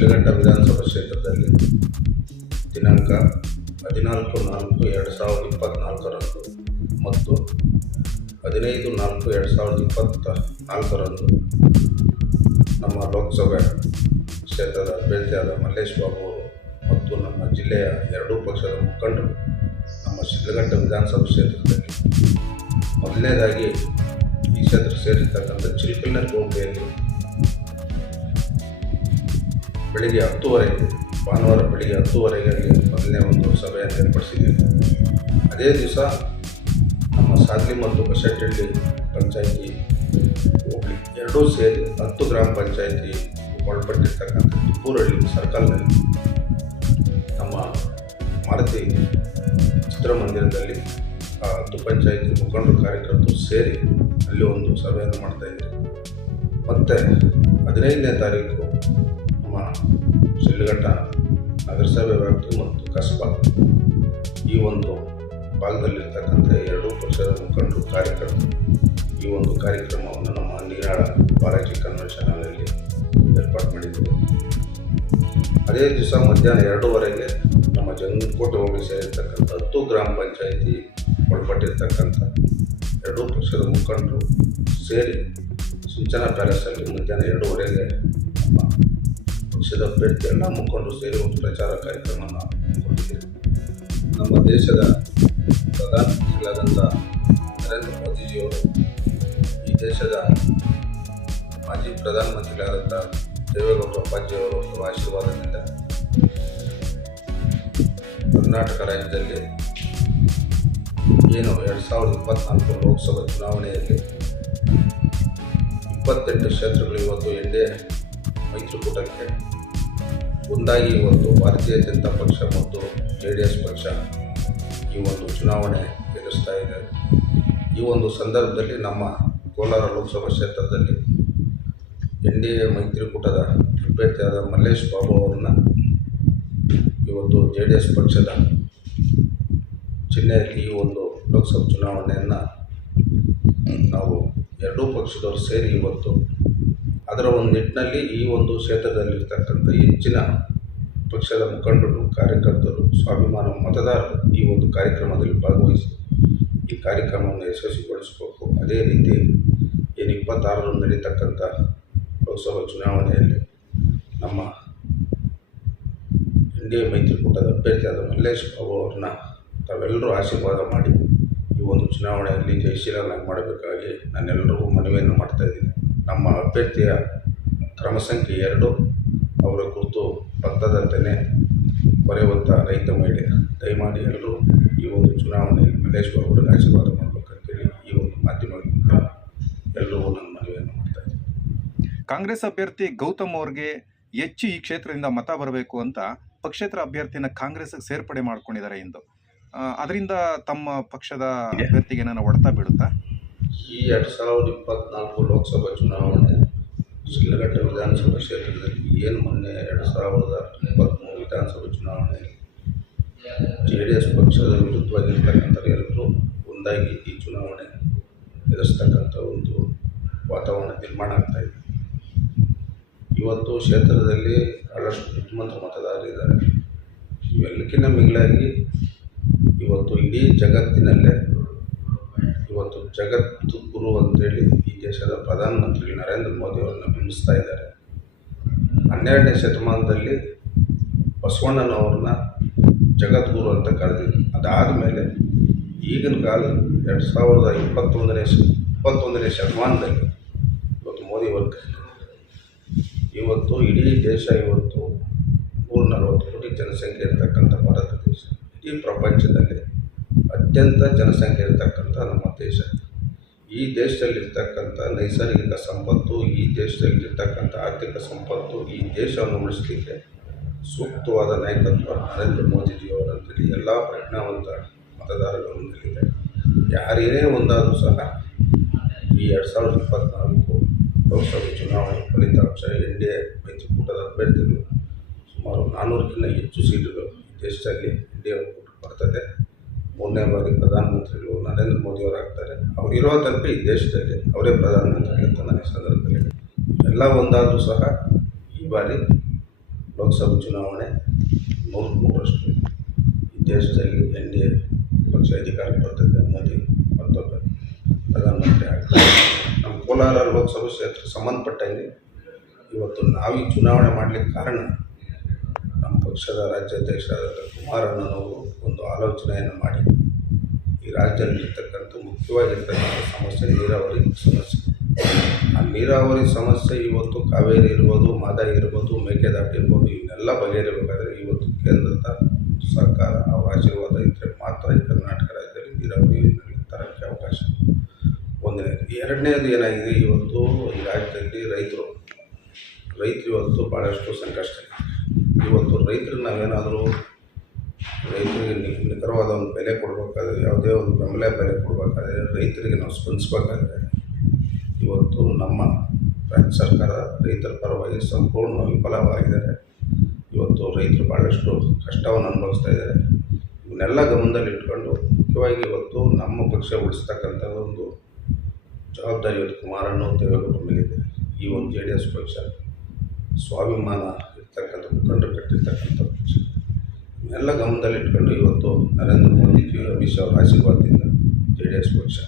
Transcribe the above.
ಶಿಡ್ಲಘಟ್ಟ ವಿಧಾನಸಭಾ ಕ್ಷೇತ್ರದಲ್ಲಿ ದಿನಾಂಕ 14/4/2024 ಮತ್ತು 15/4/2024 ನಮ್ಮ ಲೋಕಸಭೆ ಕ್ಷೇತ್ರದ ಅಭ್ಯರ್ಥಿಯಾದ ಮಲ್ಲೇಶ್ ಬಾಬು ಅವರು ಮತ್ತು ನಮ್ಮ ಜಿಲ್ಲೆಯ ಎರಡೂ ಪಕ್ಷದ ಮುಖಂಡರು ನಮ್ಮ ಶಿಡ್ಲಘಟ್ಟ ವಿಧಾನಸಭಾ ಕ್ಷೇತ್ರದಲ್ಲಿ ಮೊದಲನೇದಾಗಿ ಈ ಕ್ಷೇತ್ರ ಸೇರಿರ್ತಕ್ಕಂಥ ಚಿಲ್ಕಲ್ನರ್ ಗೋಂಬೆಯಲ್ಲಿ ಬೆಳಿಗ್ಗೆ 10:00 ಭಾನುವಾರ ಬೆಳಿಗ್ಗೆ 10:00 ಅಲ್ಲಿ ಮೊದಲನೇ ಒಂದು ಸಭೆಯನ್ನು ಏರ್ಪಡಿಸಿದ್ದೇವೆ. ಅದೇ ದಿವಸ ನಮ್ಮ ಸಾದ್ಲಿ ಮತ್ತು ಬಸಟ್ಟಹಳ್ಳಿ ಪಂಚಾಯಿತಿ ಹೋಬಳಿ ಎರಡೂ ಸೇರಿ 10 ಗ್ರಾಮ ಪಂಚಾಯಿತಿ ಒಳಪಟ್ಟಿರ್ತಕ್ಕಂಥ ತಿಪ್ಪೂರಹಳ್ಳಿ ಸರ್ಕಲ್ನಲ್ಲಿ ನಮ್ಮ ಮಾರುತಿ ಚಿತ್ರಮಂದಿರದಲ್ಲಿ 10 ಪಂಚಾಯಿತಿ ಮುಖಂಡರು ಕಾರ್ಯಕರ್ತರು ಸೇರಿ ಅಲ್ಲಿ ಒಂದು ಸಭೆಯನ್ನು ಮಾಡ್ತಾಯಿದ್ದೀವಿ. ಮತ್ತು 15ನೇ ತಾರೀಕು ನಮ್ಮ ಶಿಡ್ಲಘಟ್ಟ ನಗರಸಭೆ ವ್ಯಾಪ್ತಿ ಮತ್ತು ಕಸ್ಬಾ ಈ ಒಂದು ಭಾಗದಲ್ಲಿರ್ತಕ್ಕಂಥ ಎರಡೂ ಪಕ್ಷದ ಮುಖಂಡರು ಕಾರ್ಯಕರ್ತರು ಈ ಒಂದು ಕಾರ್ಯಕ್ರಮವನ್ನು ನಮ್ಮ ನೀರಾಳ ಬಾಲಾಜಿ ಕನ್ವೆನ್ಷನ್ ಹಾಲಲ್ಲಿ ಏರ್ಪಾಡು ಮಾಡಿದ್ದರು. ಅದೇ ದಿವಸ ಮಧ್ಯಾಹ್ನ 2:00 ನಮ್ಮ ಜಂಗಕೋಟೆ ಹೋಬಳಿ ಸೇರಿರ್ತಕ್ಕಂಥ 10 ಗ್ರಾಮ ಪಂಚಾಯಿತಿ ಒಳಪಟ್ಟಿರ್ತಕ್ಕಂಥ ಎರಡೂ ಪಕ್ಷದ ಮುಖಂಡರು ಸೇರಿ ಸಿಂಚನ ಪ್ಯಾಲೇಸಲ್ಲಿ ಮಧ್ಯಾಹ್ನ 2:00 ನಮ್ಮ ಪಕ್ಷದ ಅಭ್ಯರ್ಥಿ ಎಲ್ಲ ಮುಖಂಡರು ಸೇರಿ ಒಂದು ಪ್ರಚಾರ ಕಾರ್ಯಕ್ರಮವನ್ನು ಹಮ್ಮಿಕೊಂಡಿದ್ದೇವೆ. ನಮ್ಮ ದೇಶದ ಪ್ರಧಾನಮಂತ್ರಿಗಳಾದಂಥ ನರೇಂದ್ರ ಮೋದಿಜಿಯವರು ಈ ದೇಶದ ಮಾಜಿ ಪ್ರಧಾನಮಂತ್ರಿಗಳಾದಂಥ ದೇವೇಗೌಡ ಅಪ್ಪಾಜಿಯವರ ಆಶೀರ್ವಾದದಿಂದ ಕರ್ನಾಟಕ ರಾಜ್ಯದಲ್ಲಿ ಏನು 2024 ಲೋಕಸಭಾ ಚುನಾವಣೆಯಲ್ಲಿ 28 ಕ್ಷೇತ್ರಗಳು ಇವತ್ತು ಎನ್ಡಿಎ ಮೈತ್ರಿಕೂಟಕ್ಕೆ ಒಂದಾಗಿ ಇವತ್ತು ಭಾರತೀಯ ಜನತಾ ಪಕ್ಷ ಮತ್ತು JDS ಪಕ್ಷ ಈ ಒಂದು ಚುನಾವಣೆ ಎದುರಿಸ್ತಾ ಇದೆ. ಈ ಒಂದು ಸಂದರ್ಭದಲ್ಲಿ ನಮ್ಮ ಕೋಲಾರ ಲೋಕಸಭಾ ಕ್ಷೇತ್ರದಲ್ಲಿ ಎನ್ಡಿಎ ಮೈತ್ರಿಕೂಟದ ಅಭ್ಯರ್ಥಿಯಾದ ಮಲ್ಲೇಶ್ ಬಾಬು ಅವರನ್ನು ಇವತ್ತು JDS ಪಕ್ಷದ ಚಿಹ್ನೆಯಲ್ಲಿ ಈ ಒಂದು ಲೋಕಸಭಾ ಚುನಾವಣೆಯನ್ನು ನಾವು ಎರಡೂ ಪಕ್ಷದವರು ಸೇರಿ ಇವತ್ತು ಅದರ ಒಂದು ನಿಟ್ಟಿನಲ್ಲಿ ಈ ಒಂದು ಕ್ಷೇತ್ರದಲ್ಲಿರ್ತಕ್ಕಂಥ ಹೆಚ್ಚಿನ ಪಕ್ಷದ ಮುಖಂಡರು ಕಾರ್ಯಕರ್ತರು ಸ್ವಾಭಿಮಾನ ಮತದಾರರು ಈ ಒಂದು ಕಾರ್ಯಕ್ರಮದಲ್ಲಿ ಭಾಗವಹಿಸಿ ಈ ಕಾರ್ಯಕ್ರಮವನ್ನು ಯಶಸ್ವಿಗೊಳಿಸಬೇಕು. ಅದೇ ರೀತಿ ಏನು 26ರಂದು ನಡೀತಕ್ಕಂಥ ಲೋಕಸಭಾ ಚುನಾವಣೆಯಲ್ಲಿ ನಮ್ಮ ಎನ್ಡಿಎ ಮೈತ್ರಿಕೂಟದ ಅಭ್ಯರ್ಥಿಯಾದ ಮಲ್ಲೇಶ್ ಬಾಬು ಅವ್ರನ್ನ ತಾವೆಲ್ಲರೂ ಆಶೀರ್ವಾದ ಮಾಡಿ ಈ ಒಂದು ಚುನಾವಣೆಯಲ್ಲಿ ಜಯಶೀಲನಾಗಿ ಮಾಡಬೇಕಾಗಿ ನಾನೆಲ್ಲರಿಗೂ ಮನವಿಯನ್ನು ಮಾಡ್ತಾಯಿದ್ದೀನಿ. ನಮ್ಮ ಅಭ್ಯರ್ಥಿಯ ಕ್ರಮ ಸಂಖ್ಯೆ 2 ಅವರ ಕುರಿತು ಪತ್ರದಂತೆಯೇ ಬರೆಯುವಂಥ ರೈತ ಮಹಿಳೆ ದಯಮಾಡಿ ಎಲ್ಲರೂ ಈ ಒಂದು ಚುನಾವಣೆಯಲ್ಲಿ ಮಲ್ಲೇಶ್ ಬಾಬು ಅವರಿಗೆ ಆಶೀರ್ವಾದ ಮಾಡಬೇಕಂತೇಳಿ ಈ ಒಂದು ಮಾಧ್ಯಮದಿಂದ ಎಲ್ಲರಿಗೂ ನಾನು ಮನವಿಯನ್ನು ಮಾಡ್ತಾಯಿದ್ದೀನಿ. ಕಾಂಗ್ರೆಸ್ ಅಭ್ಯರ್ಥಿ ಗೌತಮ್ ಅವ್ರಿಗೆ ಹೆಚ್ಚು ಈ ಕ್ಷೇತ್ರದಿಂದ ಮತ ಬರಬೇಕು ಅಂತ ಪಕ್ಷೇತರ ಅಭ್ಯರ್ಥಿನ ಕಾಂಗ್ರೆಸ್ಗೆ ಸೇರ್ಪಡೆ ಮಾಡ್ಕೊಂಡಿದ್ದಾರೆ ಎಂದು. ಅದರಿಂದ ತಮ್ಮ ಪಕ್ಷದ ಅಭ್ಯರ್ಥಿಗೆ ಏನಾರ ಹೊಡೆತ ಬೀಳುತ್ತಾ? ಈ 2024 ಲೋಕಸಭಾ ಚುನಾವಣೆ ಶಿಡ್ಲಘಟ್ಟ ವಿಧಾನಸಭಾ ಕ್ಷೇತ್ರದಲ್ಲಿ ಏನು ಮೊನ್ನೆ 2023 ವಿಧಾನಸಭಾ ಚುನಾವಣೆಯಲ್ಲಿ JDS ಪಕ್ಷದ ವಿರುದ್ಧವಾಗಿರ್ತಕ್ಕಂಥ ಎಲ್ಲರೂ ಒಂದಾಗಿ ಈ ಚುನಾವಣೆ ಎದುರಿಸ್ತಕ್ಕಂಥ ಒಂದು ವಾತಾವರಣ ನಿರ್ಮಾಣ ಆಗ್ತಾಯಿದೆ. ಇವತ್ತು ಕ್ಷೇತ್ರದಲ್ಲಿ ಬಹಳಷ್ಟು ಬುದ್ಧಿವಂತ ಮತದಾರರಿದ್ದಾರೆ. ಇವೆಲ್ಲಕ್ಕಿಂತ ಮಿಗಿಲಾಗಿ ಇವತ್ತು ಇಡೀ ಜಗತ್ತಿನಲ್ಲೇ ಇವತ್ತು ಜಗತ್ತು ಗುರು ಅಂತೇಳಿ ಈ ದೇಶದ ಪ್ರಧಾನಮಂತ್ರಿ ನರೇಂದ್ರ ಮೋದಿ ಅವರನ್ನು ಬಿಂಬಿಸ್ತಾ ಇದ್ದಾರೆ. 12ನೇ ಶತಮಾನದಲ್ಲಿ ಬಸವಣ್ಣನವ್ರನ್ನ ಜಗದ್ಗುರು ಅಂತ ಕರೆದಿದ್ರು. ಅದಾದ ಮೇಲೆ ಈಗಿನ ಕಾಲ 2021ನೇ ಶತಮಾನದಲ್ಲಿ ಇವತ್ತು ಮೋದಿ ಅವರು ಇವತ್ತು ಇಡೀ ದೇಶ ಇವತ್ತು 140 ಕೋಟಿ ಜನಸಂಖ್ಯೆ ಇರತಕ್ಕಂಥ ಭಾರತ ದೇಶ ಇಡೀ ಪ್ರಪಂಚದಲ್ಲಿ ಅತ್ಯಂತ ಜನಸಂಖ್ಯೆ ಇರತಕ್ಕಂಥ ನಮ್ಮ ದೇಶ. ಈ ದೇಶದಲ್ಲಿರ್ತಕ್ಕಂಥ ನೈಸರ್ಗಿಕ ಸಂಪತ್ತು, ಈ ದೇಶದಲ್ಲಿರ್ತಕ್ಕಂಥ ಆರ್ಥಿಕ ಸಂಪತ್ತು, ಈ ದೇಶವನ್ನು ಉಳಿಸಲಿಕ್ಕೆ ಸೂಕ್ತವಾದ ನಾಯಕತ್ವ ನರೇಂದ್ರ ಮೋದಿಜಿಯವರಂತೇಳಿ ಎಲ್ಲ ಪ್ರಜ್ಞಾವಂತ ಮತದಾರಗಳ ಮುಂದಿದೆ. ಯಾರೇನೇ ಒಂದಾದರೂ ಸಹ ಈ 2024 ಲೋಕಸಭೆ ಚುನಾವಣೆ ಫಲಿತಾಂಶ ಎನ್ಡಿಎ ಮೈತ್ರಿಕೂಟದ ಅಭ್ಯರ್ಥಿಗಳು ಸುಮಾರು 400ಕ್ಕಿಂತ ಹೆಚ್ಚು ಸೀಟುಗಳು ಈ ದೇಶದಲ್ಲಿ ಎನ್ಡಿಎ ಬರ್ತದೆ. 3ನೇ ಬಾರಿ ಪ್ರಧಾನಮಂತ್ರಿಗಳು ನರೇಂದ್ರ ಮೋದಿಯವರಾಗ್ತಾರೆ. ಅವರಿರೋ ತನಕ ಈ ದೇಶದಲ್ಲಿ ಅವರೇ ಪ್ರಧಾನಮಂತ್ರಿ ಅಂತ ನಾನು ಈ ಸಂದರ್ಭದಲ್ಲಿ ಎಲ್ಲ ಒಂದಾದರೂ ಸಹ ಈ ಬಾರಿ ಲೋಕಸಭೆ ಚುನಾವಣೆ 103ರಷ್ಟು ಈ ದೇಶದಲ್ಲಿ NDA ಪಕ್ಷ ಅಧಿಕಾರಕ್ಕೆ ಬರ್ತದೆ. ಮೋದಿ ಮತ್ತೊಬ್ಬ ಪ್ರಧಾನಮಂತ್ರಿ ಆಗ್ತಾರೆ. ನಮ್ಮ ಕೋಲಾರ ಲೋಕಸಭಾ ಕ್ಷೇತ್ರಕ್ಕೆ ಸಂಬಂಧಪಟ್ಟಂಗೆ ಇವತ್ತು ನಾವು ಈ ಚುನಾವಣೆ ಮಾಡಲಿಕ್ಕೆ ಕಾರಣ ನಮ್ಮ ಪಕ್ಷದ ರಾಜ್ಯಾಧ್ಯಕ್ಷರಾದ ಕುಮಾರಣ್ಣನವರು ಒಂದು ಆಲೋಚನೆಯನ್ನು ಮಾಡಿ ಈ ರಾಜ್ಯದಲ್ಲಿರ್ತಕ್ಕಂಥ ಮುಖ್ಯವಾಗಿರ್ತಕ್ಕಂಥ ಸಮಸ್ಯೆ ನೀರಾವರಿ ಸಮಸ್ಯೆ. ಆ ನೀರಾವರಿ ಸಮಸ್ಯೆ ಇವತ್ತು ಕಾವೇರಿ ಇರ್ಬೋದು, ಮಾದಾಯಿ ಇರ್ಬೋದು, ಮೇಕೆದಾಟು ಇರ್ಬೋದು, ಇವನ್ನೆಲ್ಲ ಬಗೆಹರಿಬೇಕಾದ್ರೆ ಇವತ್ತು ಕೇಂದ್ರದ ಸರ್ಕಾರ ಅವರ ಆಶೀರ್ವಾದ ಇದ್ದರೆ ಮಾತ್ರ ಈ ಕರ್ನಾಟಕ ರಾಜ್ಯದಲ್ಲಿ ನೀರಾವರಿ ಯೋಜನೆಗಳಿಗೆ ತರೋಕ್ಕೆ ಅವಕಾಶ. ಒಂದನೇದು. ಎರಡನೇದು ಏನಾಗಿದೆ, ಇವತ್ತು ಈ ರಾಜ್ಯದಲ್ಲಿ ರೈತರು ಇವತ್ತು ಭಾಳಷ್ಟು ಸಂಕಷ್ಟದಲ್ಲಿ. ಇವತ್ತು ರೈತರಿಗೆ ನಾವೇನಾದರೂ ರೈತರಿಗೆ ನಿಖರವಾದ ಒಂದು ಬೆಲೆ ಕೊಡಬೇಕಾದ್ರೆ, ಯಾವುದೇ ಒಂದು ಬೆಂಬಲ ಬೆಲೆ ಕೊಡಬೇಕಾದ್ರೆ, ರೈತರಿಗೆ ನಾವು ಸ್ಪಂದಿಸಬೇಕಾದ್ರೆ ಇವತ್ತು ನಮ್ಮ ರಾಜ್ಯ ಸರ್ಕಾರ ರೈತರ ಪರವಾಗಿ ಸಂಪೂರ್ಣ ವಿಫಲವಾಗಿದ್ದಾರೆ. ಇವತ್ತು ರೈತರು ಭಾಳಷ್ಟು ಕಷ್ಟವನ್ನು ಅನುಭವಿಸ್ತಾ ಇದ್ದಾರೆ. ಇವನ್ನೆಲ್ಲ ಗಮನದಲ್ಲಿಟ್ಕೊಂಡು ಮುಖ್ಯವಾಗಿ ಇವತ್ತು ನಮ್ಮ ಪಕ್ಷ ಉಳಿಸ್ತಕ್ಕಂಥ ಒಂದು ಜವಾಬ್ದಾರಿ ಇವತ್ತು ಕುಮಾರಣ್ಣ ದೇವೇಗೌಡರ ಮೇಲಿದೆ. ಈ ಒಂದು JDS ಪಕ್ಷ ಸ್ವಾಭಿಮಾನ ಇರ್ತಕ್ಕಂಥ ಮುಖಂಡರು ಕಟ್ಟಿರ್ತಕ್ಕಂಥ ಪಕ್ಷ. ಇವನ್ನೆಲ್ಲ ಗಮನದಲ್ಲಿಟ್ಕೊಂಡು ಇವತ್ತು ನರೇಂದ್ರ ಮೋದಿಜಿ, ಅಮಿತ್ ಶಾ ಅವರ ಆಶೀರ್ವಾದದಿಂದ JDS ಪಕ್ಷ